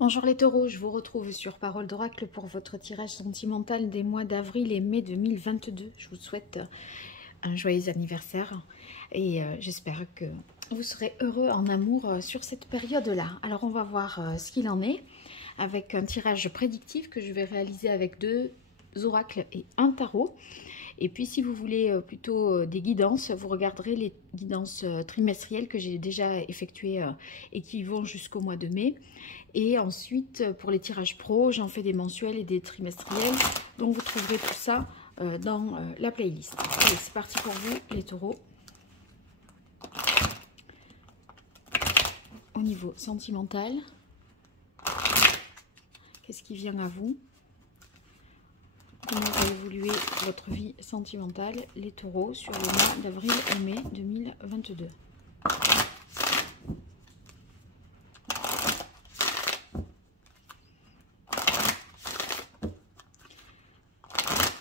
Bonjour les taureaux, je vous retrouve sur Parole d'Oracle pour votre tirage sentimental des mois d'avril et mai 2022. Je vous souhaite un joyeux anniversaire et j'espère que vous serez heureux en amour sur cette période-là. Alors on va voir ce qu'il en est avec un tirage prédictif que je vais réaliser avec 2 oracles et un tarot. Et puis si vous voulez plutôt des guidances, vous regarderez les guidances trimestrielles que j'ai déjà effectuées et qui vont jusqu'au mois de mai. Et ensuite, pour les tirages pro, j'en fais des mensuels et des trimestriels. Donc vous trouverez tout ça dans la playlist. Allez, c'est parti pour vous les taureaux. Au niveau sentimental, qu'est-ce qui vient à vous? Comment va évoluer votre vie sentimentale, les taureaux, sur le mois d'avril et mai 2022?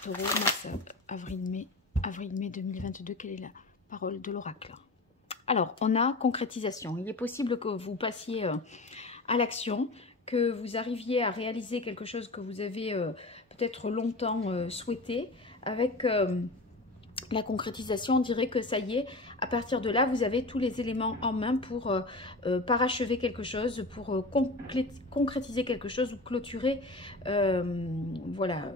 Taureau, mars, avril-mai 2022, quelle est la parole de l'oracle? Alors, on a concrétisation. Il est possible que vous passiez à l'action, que vous arriviez à réaliser quelque chose que vous avez peut-être longtemps souhaité. Avec la concrétisation, on dirait que ça y est, à partir de là, vous avez tous les éléments en main pour parachever quelque chose, pour concrétiser quelque chose ou clôturer, voilà,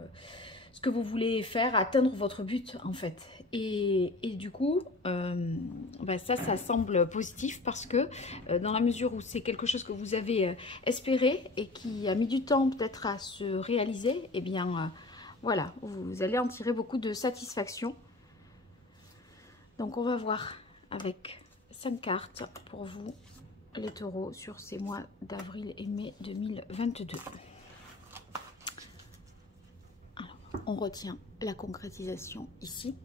ce que vous voulez faire, atteindre votre but en fait. Et du coup, ça semble positif parce que dans la mesure où c'est quelque chose que vous avez espéré et qui a mis du temps peut-être à se réaliser, eh bien voilà, vous allez en tirer beaucoup de satisfaction. Donc on va voir avec 5 cartes pour vous les taureaux sur ces mois d'avril et mai 2022. Alors, on retient la concrétisation ici.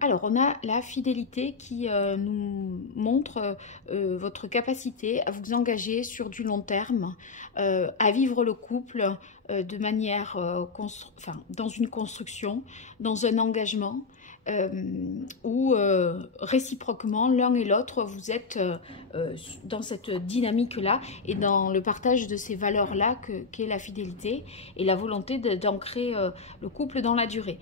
Alors, on a la fidélité qui nous montre votre capacité à vous engager sur du long terme, à vivre le couple de manière, dans une construction, dans un engagement, où réciproquement, l'un et l'autre, vous êtes dans cette dynamique-là et dans le partage de ces valeurs-là qu'est la fidélité et la volonté d'ancrer le couple dans la durée.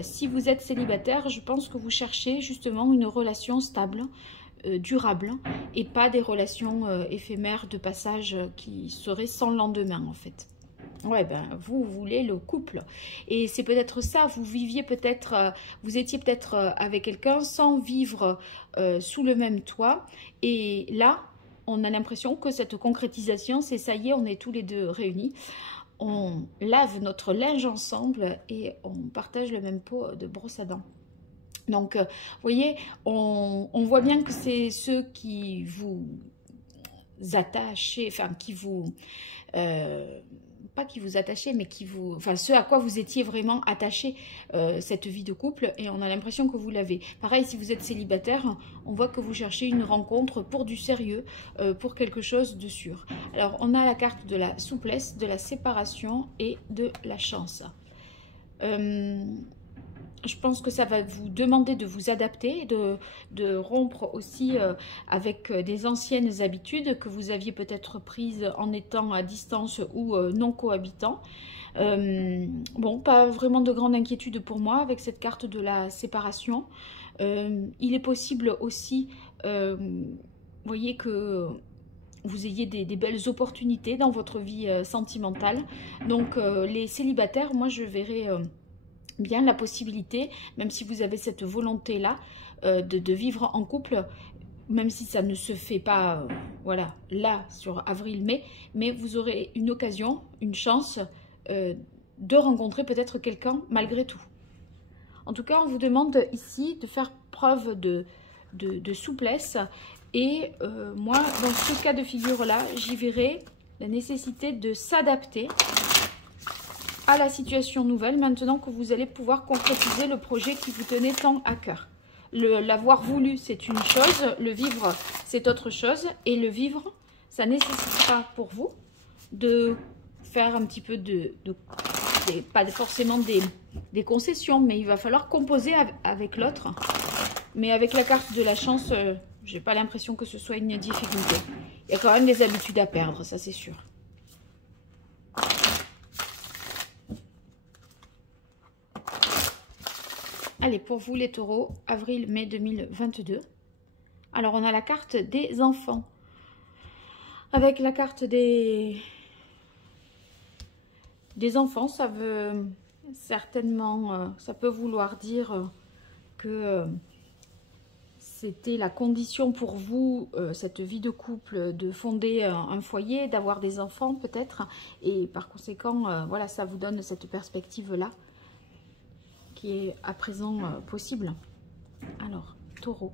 Si vous êtes célibataire, je pense que vous cherchez justement une relation stable, durable, et pas des relations éphémères de passage qui seraient sans lendemain en fait. Ouais, ben vous voulez le couple et c'est peut-être ça, vous viviez peut-être, vous étiez peut-être avec quelqu'un sans vivre sous le même toit et là on a l'impression que cette concrétisation c'est ça y est, on est tous les deux réunis, on lave notre linge ensemble et on partage le même pot de brosse à dents. Donc vous voyez, on voit bien que c'est ceux qui vous attachez, enfin qui vous... pas qui vous attachez, mais qui vous, enfin ce à quoi vous étiez vraiment attaché, cette vie de couple, et on a l'impression que vous l'avez. Pareil, si vous êtes célibataire, on voit que vous cherchez une rencontre pour du sérieux, pour quelque chose de sûr. Alors, on a la carte de la souplesse, de la séparation et de la chance. Je pense que ça va vous demander de vous adapter, de rompre aussi avec des anciennes habitudes que vous aviez peut-être prises en étant à distance ou non cohabitant. Bon, pas vraiment de grande inquiétude pour moi avec cette carte de la séparation. Il est possible aussi, vous voyez que vous ayez des belles opportunités dans votre vie sentimentale. Donc les célibataires, moi je verrais... bien la possibilité, même si vous avez cette volonté-là, de vivre en couple, même si ça ne se fait pas, voilà, là, sur avril-mai, mais vous aurez une occasion, une chance de rencontrer peut-être quelqu'un malgré tout. En tout cas, on vous demande ici de faire preuve de souplesse et moi, dans ce cas de figure-là, j'y verrai la nécessité de s'adapter à la situation nouvelle, maintenant que vous allez pouvoir concrétiser le projet qui vous tenait tant à cœur. L'avoir voulu, c'est une chose, le vivre, c'est autre chose, et le vivre, ça nécessitera pour vous de faire un petit peu pas forcément des concessions, mais il va falloir composer avec l'autre. Mais avec la carte de la chance, J'ai pas l'impression que ce soit une difficulté. Il y a quand même des habitudes à perdre, ça c'est sûr. Allez, pour vous les taureaux, avril-mai 2022. Alors, on a la carte des enfants. Avec la carte des enfants, ça veut certainement, ça peut vouloir dire que c'était la condition pour vous, cette vie de couple, de fonder un foyer, d'avoir des enfants peut-être. Et par conséquent, voilà, ça vous donne cette perspective-là qui est à présent possible. Alors, taureau.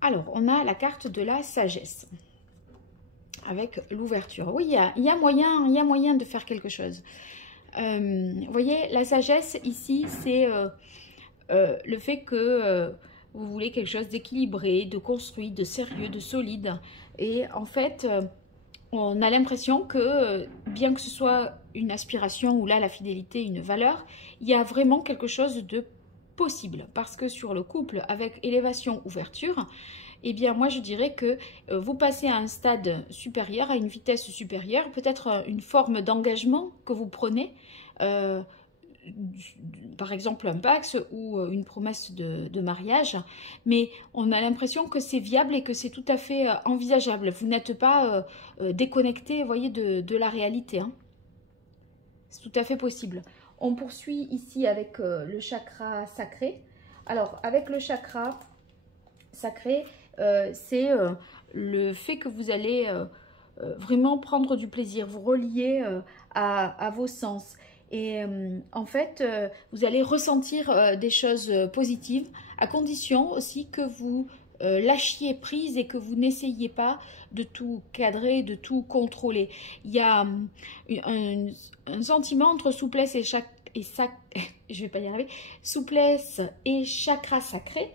Alors, on a la carte de la sagesse avec l'ouverture. Oui, il y a moyen de faire quelque chose. Vous voyez, la sagesse ici, c'est le fait que vous voulez quelque chose d'équilibré, de construit, de sérieux, de solide. Et en fait, on a l'impression que, bien que ce soit une aspiration ou là, la fidélité, une valeur, il y a vraiment quelque chose de possible. Parce que sur le couple, avec élévation, ouverture, eh bien, moi, je dirais que vous passez à un stade supérieur, à une vitesse supérieure, peut-être une forme d'engagement que vous prenez, par exemple un Pacs ou une promesse de mariage, mais on a l'impression que c'est viable et que c'est tout à fait envisageable. Vous n'êtes pas déconnecté, vous voyez, de la réalité. Hein. C'est tout à fait possible. On poursuit ici avec le chakra sacré. Alors, avec le chakra sacré, c'est le fait que vous allez vraiment prendre du plaisir, vous relier à vos sens. Et en fait, vous allez ressentir des choses positives, à condition aussi que vous lâchiez prise et que vous n'essayiez pas de tout cadrer, de tout contrôler. Il y a un sentiment entre souplesse et je vais pas y arriver, souplesse et chakra sacré.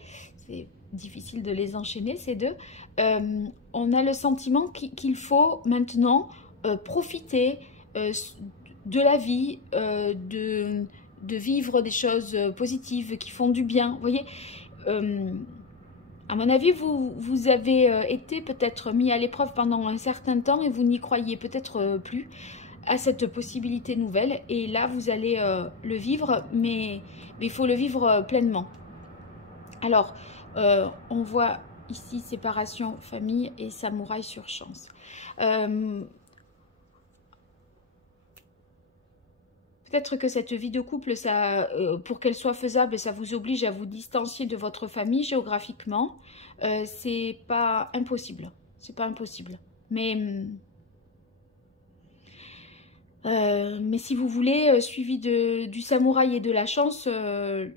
C'est difficile de les enchaîner, ces deux. On a le sentiment qu'il faut maintenant profiter de la vie, de vivre des choses positives qui font du bien. Vous voyez, à mon avis, vous avez été peut-être mis à l'épreuve pendant un certain temps et vous n'y croyez peut-être plus à cette possibilité nouvelle. Et là, vous allez le vivre, mais il faut le vivre pleinement. Alors, on voit ici séparation, famille et samouraï sur chance. Peut-être que cette vie de couple, ça, pour qu'elle soit faisable, ça vous oblige à vous distancier de votre famille géographiquement. C'est pas impossible. C'est pas impossible. Mais si vous voulez, suivi du samouraï et de la chance,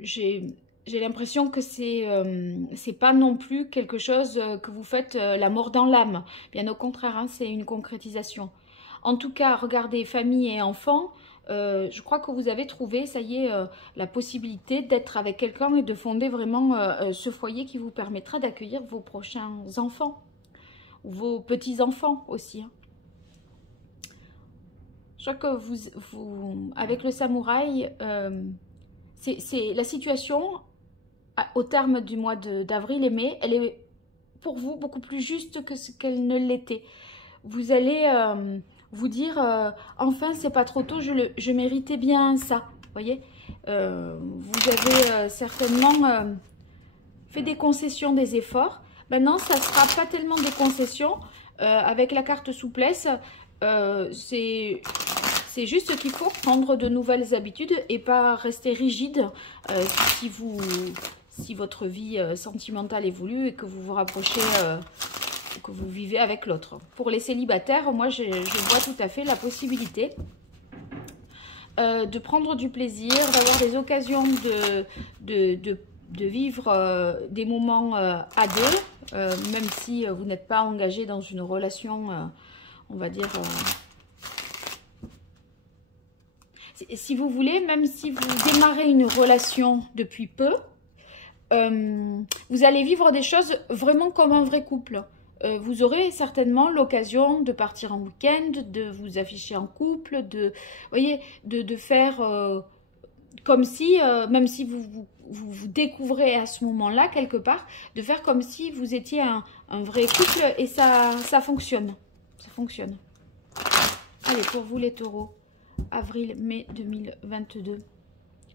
j'ai l'impression que c'est pas non plus quelque chose que vous faites la mort dans l'âme. Bien au contraire, hein, c'est une concrétisation. En tout cas, regardez famille et enfants. Je crois que vous avez trouvé, ça y est, la possibilité d'être avec quelqu'un et de fonder vraiment ce foyer qui vous permettra d'accueillir vos prochains enfants, ou vos petits-enfants aussi. Hein. Je crois que vous avec le samouraï, c'est la situation au terme du mois d'avril et mai, elle est pour vous beaucoup plus juste que ce qu'elle ne l'était. Vous allez vous dire enfin c'est pas trop tôt, je méritais bien ça, voyez. Vous avez certainement fait des concessions, des efforts. Maintenant ça sera pas tellement des concessions avec la carte souplesse. C'est juste qu'il faut prendre de nouvelles habitudes et pas rester rigide si votre vie sentimentale évolue et que vous vous rapprochez que vous vivez avec l'autre. Pour les célibataires, moi je vois tout à fait la possibilité de prendre du plaisir, d'avoir des occasions de vivre des moments à deux, même si vous n'êtes pas engagé dans une relation, on va dire... si vous voulez, même si vous démarrez une relation depuis peu, vous allez vivre des choses vraiment comme un vrai couple. vous aurez certainement l'occasion de partir en week-end, de vous afficher en couple, voyez, de faire comme si, même si vous découvrez à ce moment-là, quelque part, de faire comme si vous étiez un vrai couple et ça fonctionne. Ça fonctionne. Allez, pour vous les taureaux, avril-mai 2022.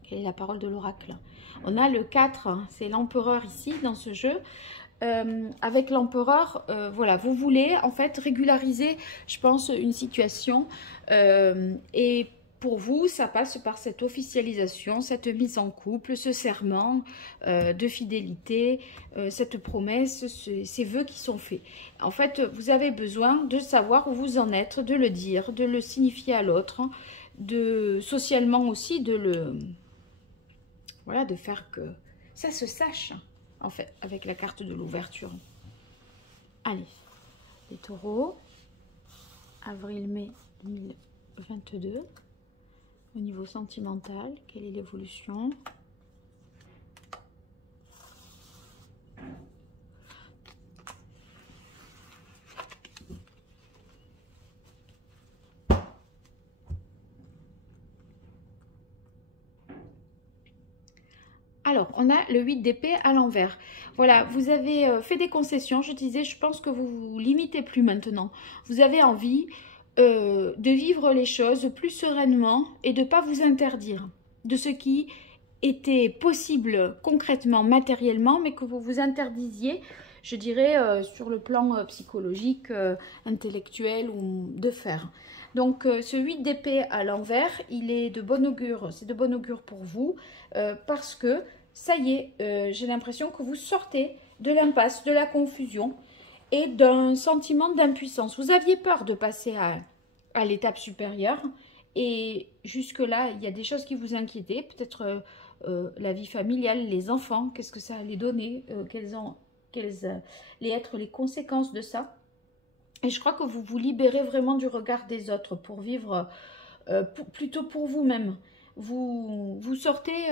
Quelle est la parole de l'oracle? On a le 4, hein, c'est l'empereur ici dans ce jeu. Avec l'empereur, voilà, vous voulez en fait régulariser, je pense, une situation. Et pour vous, ça passe par cette officialisation, cette mise en couple, ce serment de fidélité, cette promesse, ces vœux qui sont faits. En fait, vous avez besoin de savoir où vous en êtes, de le dire, de le signifier à l'autre, socialement aussi, voilà, de faire que ça se sache, en fait, avec la carte de l'ouverture. Allez, les taureaux, avril-mai 2022. Au niveau sentimental, quelle est l'évolution? Alors, on a le 8 d'épée à l'envers. Voilà, vous avez fait des concessions. Je disais, je pense que vous vous limitez plus maintenant. Vous avez envie de vivre les choses plus sereinement et de ne pas vous interdire de ce qui était possible concrètement, matériellement, mais que vous vous interdisiez, je dirais, sur le plan psychologique, intellectuel ou de faire. Donc, ce 8 d'épée à l'envers, il est de bon augure, c'est de bon augure pour vous, parce que, ça y est, j'ai l'impression que vous sortez de l'impasse, de la confusion, et d'un sentiment d'impuissance. Vous aviez peur de passer à l'étape supérieure et jusque-là, il y a des choses qui vous inquiétaient, peut-être la vie familiale, les enfants, qu'est-ce que ça allait donner, quelles allaient être les conséquences de ça. Et je crois que vous vous libérez vraiment du regard des autres pour vivre plutôt pour vous-même. Vous sortez...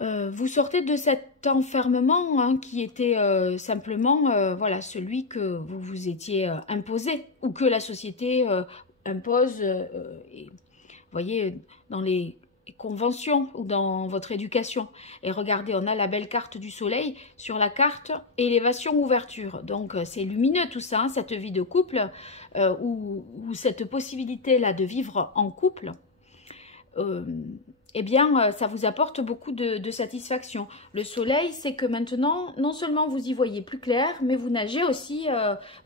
vous sortez de cet enfermement hein, qui était simplement voilà, celui que vous vous étiez imposé ou que la société impose, et, vous voyez, dans les conventions ou dans votre éducation. Et regardez, on a la belle carte du soleil sur la carte élévation ouverture. Donc c'est lumineux tout ça, hein, cette vie de couple ou cette possibilité-là de vivre en couple. Eh bien, ça vous apporte beaucoup de satisfaction. Le soleil, c'est que maintenant, non seulement vous y voyez plus clair, mais vous nagez aussi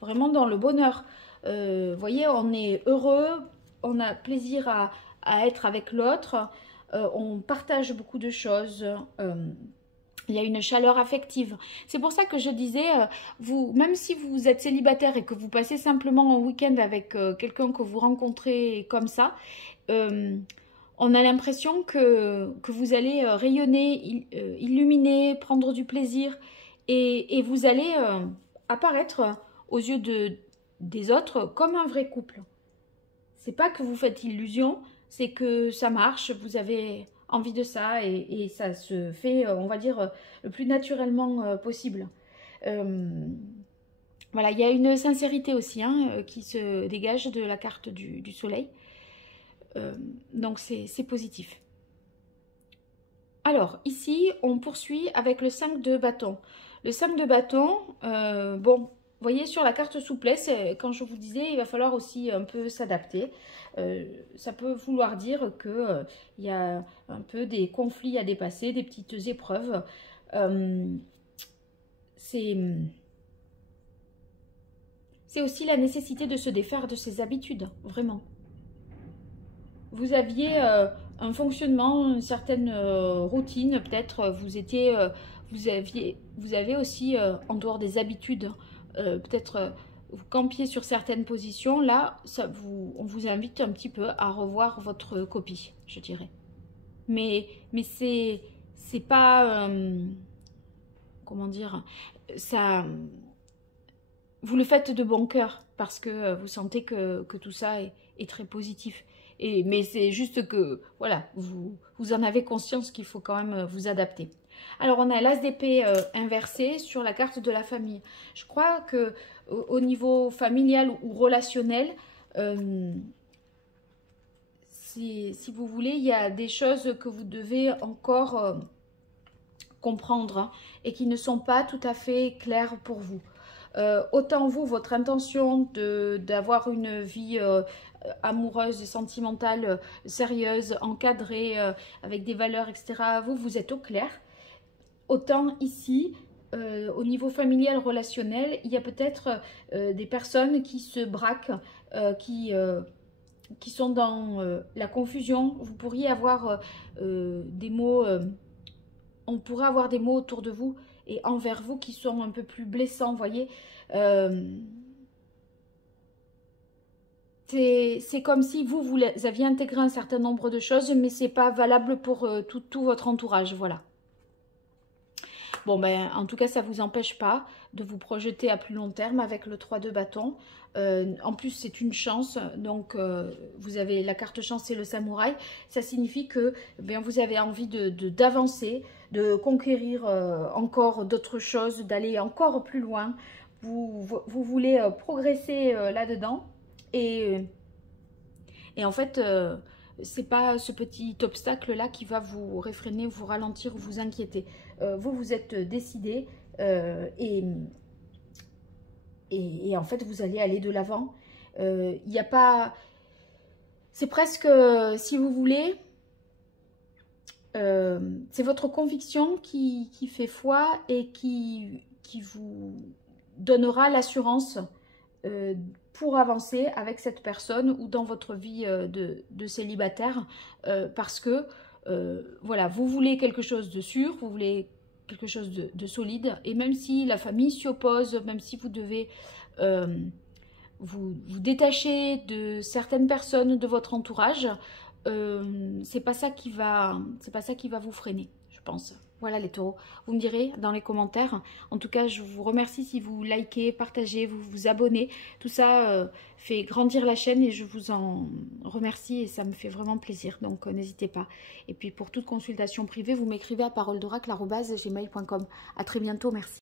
vraiment dans le bonheur. Vous voyez, on est heureux, on a plaisir à être avec l'autre, on partage beaucoup de choses. Il y a une chaleur affective. C'est pour ça que je disais, même si vous êtes célibataire et que vous passez simplement un week-end avec quelqu'un que vous rencontrez comme ça, on a l'impression que vous allez rayonner, illuminer, prendre du plaisir et vous allez apparaître aux yeux des autres comme un vrai couple. C'est pas que vous faites illusion, c'est que ça marche, vous avez envie de ça et ça se fait, on va dire, le plus naturellement possible. Voilà, il y a une sincérité aussi hein, qui se dégage de la carte du soleil. Donc c'est positif. Alors ici on poursuit avec le 5 de bâton. Le 5 de bâton, bon, vous voyez sur la carte souplesse, quand je vous disais il va falloir aussi un peu s'adapter. Ça peut vouloir dire que il y a un peu des conflits à dépasser, des petites épreuves. C'est aussi la nécessité de se défaire de ses habitudes, vraiment. Vous aviez un fonctionnement, une certaine routine, peut-être vous avez aussi, en dehors des habitudes, peut-être vous campiez sur certaines positions. Là, on vous invite un petit peu à revoir votre copie, je dirais. Mais c'est pas, comment dire, ça... Vous le faites de bon cœur parce que vous sentez que tout ça est très positif. Mais c'est juste que, voilà, vous en avez conscience qu'il faut quand même vous adapter. Alors, on a l'as d'épée inversé sur la carte de la famille. Je crois que au niveau familial ou relationnel, si vous voulez, il y a des choses que vous devez encore comprendre hein, et qui ne sont pas tout à fait claires pour vous. Autant vous, votre intention d'avoir une vie amoureuse et sentimentale sérieuse, encadrée, avec des valeurs, etc., vous êtes au clair. Autant ici, au niveau familial, relationnel, il y a peut-être des personnes qui se braquent, qui sont dans la confusion. Vous pourriez avoir des mots, on pourrait avoir des mots autour de vous et envers vous qui sont un peu plus blessants, vous voyez. C'est comme si vous aviez intégré un certain nombre de choses, mais ce n'est pas valable pour tout votre entourage, voilà. Bon, ben, en tout cas, ça ne vous empêche pas de vous projeter à plus long terme avec le 3 de bâton. En plus, c'est une chance. Donc, vous avez la carte chance et le samouraï. Ça signifie que bien, vous avez envie d'avancer, de conquérir encore d'autres choses, d'aller encore plus loin. Vous voulez progresser là-dedans. Et en fait, c'est pas ce petit obstacle-là qui va vous réfréner, vous ralentir ou vous inquiéter. Vous êtes décidé et en fait, vous allez aller de l'avant. Il n'y a pas... C'est presque, si vous voulez, c'est votre conviction qui fait foi et qui vous donnera l'assurance pour avancer avec cette personne ou dans votre vie de célibataire parce que voilà, vous voulez quelque chose de sûr, vous voulez quelque chose de solide et même si la famille s'y oppose, même si vous devez vous détacher de certaines personnes de votre entourage, c'est pas ça qui va vous freiner, je pense. Voilà les taureaux, vous me direz dans les commentaires. En tout cas, je vous remercie si vous likez, partagez, vous vous abonnez. Tout ça fait grandir la chaîne et je vous en remercie et ça me fait vraiment plaisir. Donc n'hésitez pas. Et puis pour toute consultation privée, vous m'écrivez à paroledoracle@gmail.com. À très bientôt, merci.